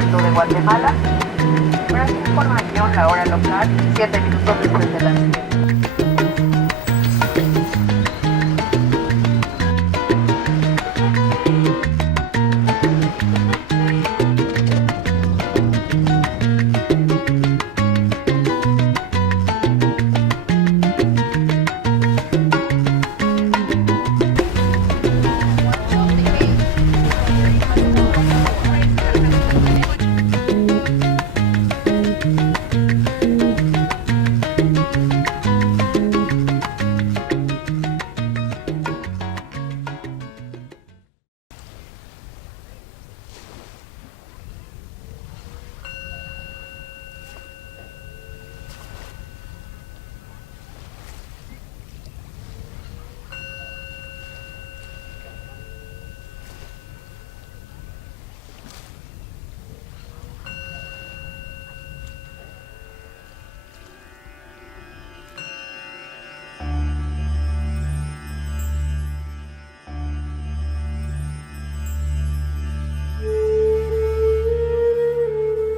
puerto de Guatemala. Para su información, la hora local, 7 minutos después de las 7.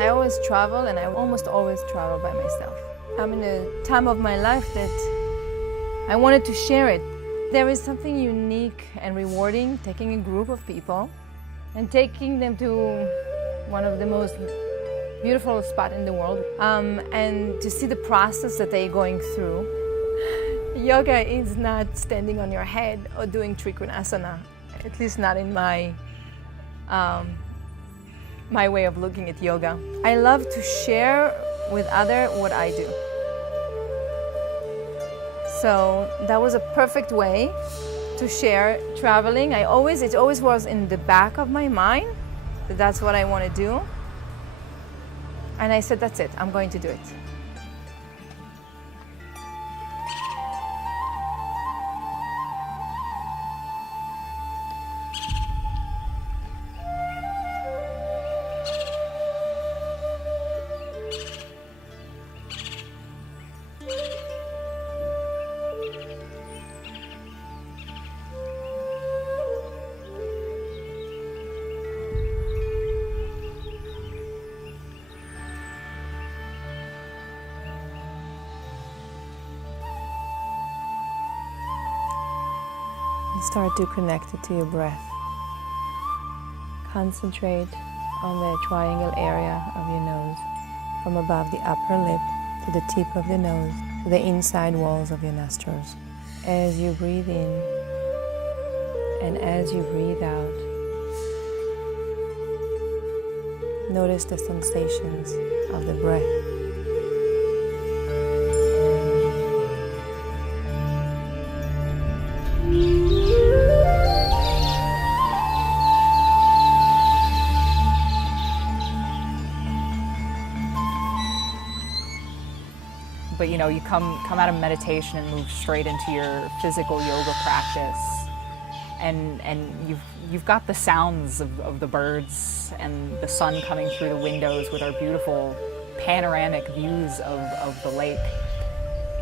I always travel, and I almost always travel by myself. I'm in a time of my life that I wanted to share it. There is something unique and rewarding taking a group of people and taking them to one of the most beautiful spots in the world, and to see the process that they're going through. Yoga is not standing on your head or doing trikonasana, at least not in my way of looking at yoga. I love to share with others what I do. So that was a perfect way to share traveling. It always was in the back of my mind that that's what I want to do. And I said, that's it, I'm going to do it. Start to connect it to your breath. Concentrate on the triangle area of your nose, from above the upper lip to the tip of the nose, to the inside walls of your nostrils. As you breathe in and as you breathe out, notice the sensations of the breath. But you know, you come out of meditation and move straight into your physical yoga practice, and you've got the sounds of the birds and the sun coming through the windows with our beautiful panoramic views of the lake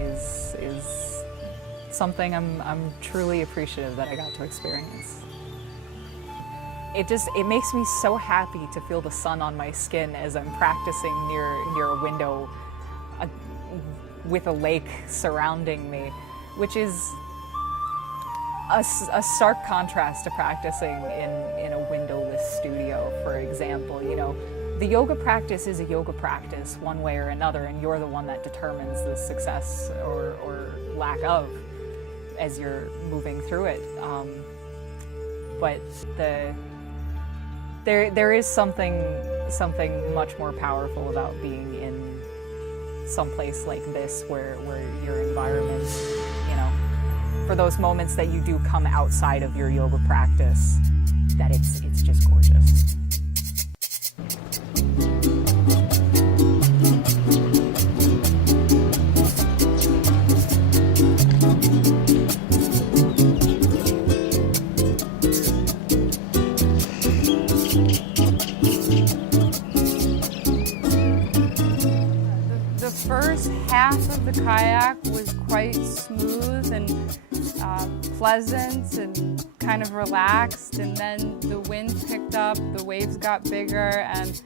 is something I'm truly appreciative that I got to experience. It makes me so happy to feel the sun on my skin as I'm practicing near a window with a lake surrounding me, which is a stark contrast to practicing in a windowless studio, for example. You know, the yoga practice is a yoga practice one way or another, and you're the one that determines the success or lack of as you're moving through it. But there is something much more powerful about being in someplace like this where your environment, you know, for those moments that you do come outside of your yoga practice, that it's just gorgeous. First half of the kayak was quite smooth and pleasant and kind of relaxed, and then the wind picked up, the waves got bigger, and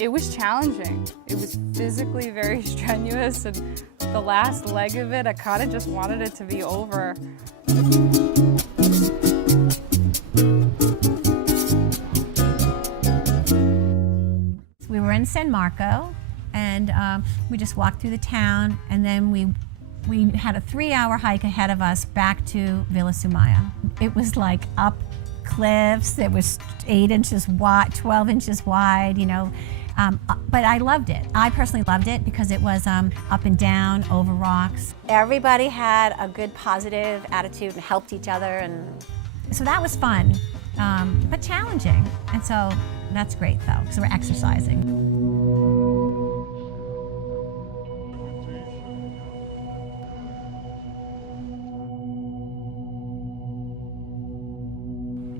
It was challenging. It was physically very strenuous, and the last leg of it, I kind of just wanted it to be over. We were in San Marco, and we just walked through the town, and then we had a 3-hour hike ahead of us back to Villa Sumaya. It was like up cliffs. It was 8 inches wide, 12 inches wide, you know. But I loved it. I personally loved it because it was up and down, over rocks. Everybody had a good positive attitude and helped each other, and so that was fun, but challenging. And so that's great though, because we're exercising.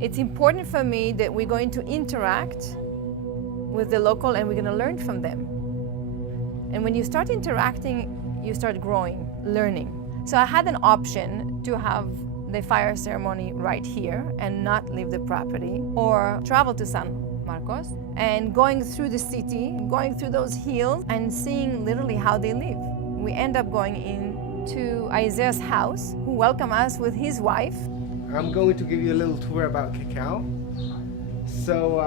It's important for me that we're going to interact with the local and we're going to learn from them. And when you start interacting, you start growing, learning. So I had an option to have the fire ceremony right here and not leave the property, or travel to San Marcos and going through the city, going through those hills and seeing literally how they live. We end up going into Isaiah's house, who welcomed us with his wife. I'm going to give you a little tour about Cacao. So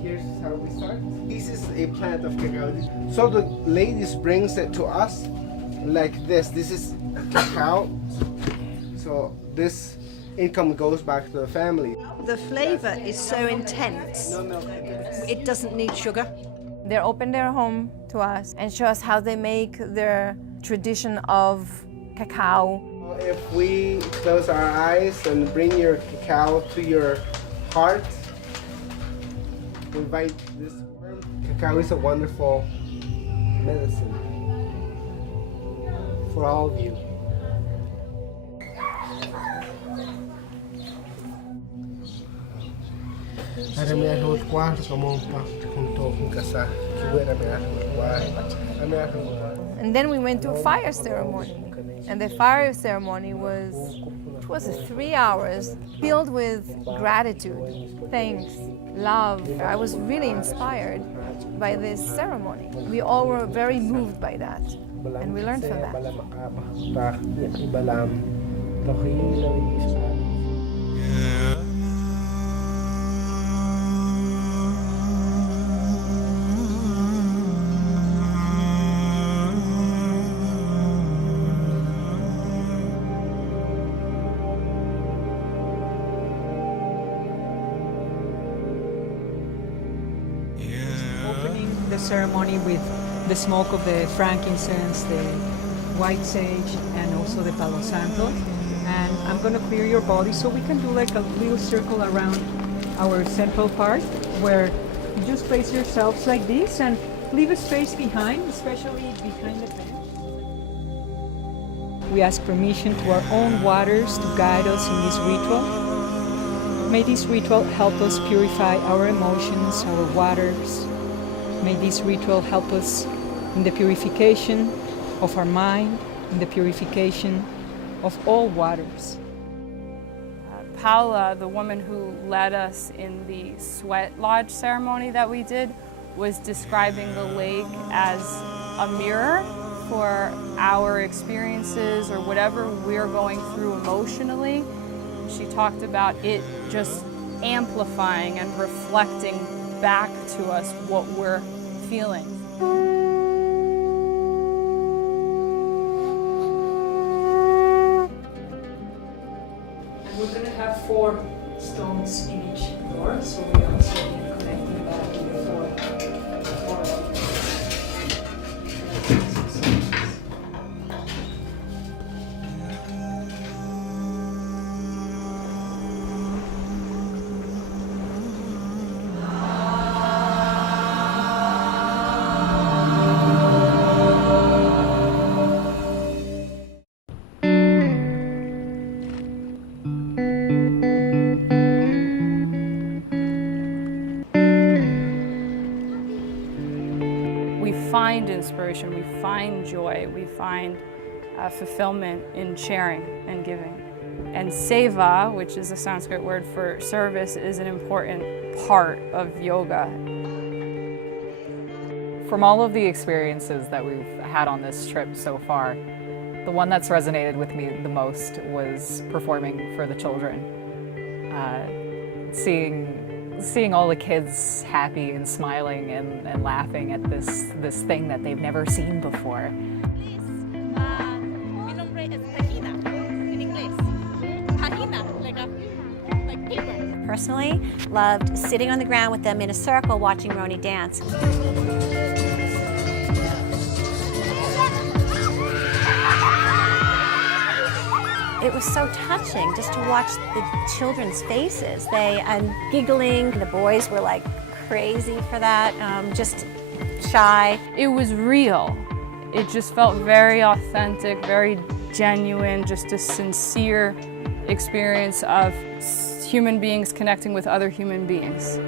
here's how we start. This is a plant of Cacao. So the ladies brings it to us like this. This is Cacao. So this income goes back to the family. The flavor is so intense. No milk in it. It doesn't need sugar. They open their home to us and show us how they make their tradition of cacao. If we close our eyes and bring your cacao to your heart, invite this world. Cacao is a wonderful medicine for all of you. And then we went to a fire ceremony. And the fire ceremony was 3 hours filled with gratitude, thanks, love. I was really inspired by this ceremony. We all were very moved by that, and we learned from that. The ceremony with the smoke of the frankincense, the white sage, and also the palo santo. And I'm going to clear your body so we can do like a little circle around our central part where you just place yourselves like this and leave a space behind, especially behind the bench. We ask permission to our own waters to guide us in this ritual. May this ritual help us purify our emotions, our waters. May this ritual help us in the purification of our mind, in the purification of all waters. Paula, the woman who led us in the sweat lodge ceremony that we did, was describing the lake as a mirror for our experiences or whatever we're going through emotionally. She talked about it just amplifying and reflecting back to us what we're feeling. And we're going to have 4 stones in each door, so we also connect the back in the 4. Find inspiration, we find joy, we find fulfillment in sharing and giving. And seva, which is a Sanskrit word for service, is an important part of yoga. From all of the experiences that we've had on this trip so far, the one that's resonated with me the most was performing for the children. Seeing all the kids happy and smiling and laughing at this thing that they've never seen before. Personally, loved sitting on the ground with them in a circle watching Roni dance. It was so touching just to watch the children's faces. They giggling. The boys were like crazy for that, just shy. It was real. It just felt very authentic, very genuine, just a sincere experience of human beings connecting with other human beings.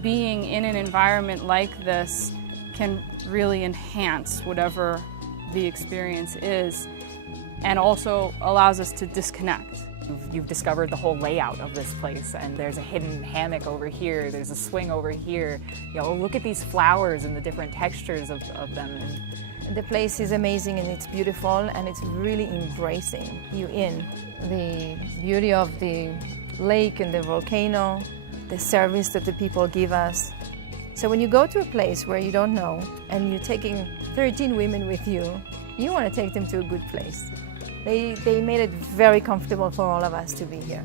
Being in an environment like this can really enhance whatever the experience is, and also allows us to disconnect. You've discovered the whole layout of this place, and there's a hidden hammock over here, there's a swing over here. You know, look at these flowers and the different textures of them. The place is amazing and it's beautiful and it's really embracing you in. The beauty of the lake and the volcano, the service that the people give us. So when you go to a place where you don't know and you're taking 13 women with you, you want to take them to a good place. They made it very comfortable for all of us to be here.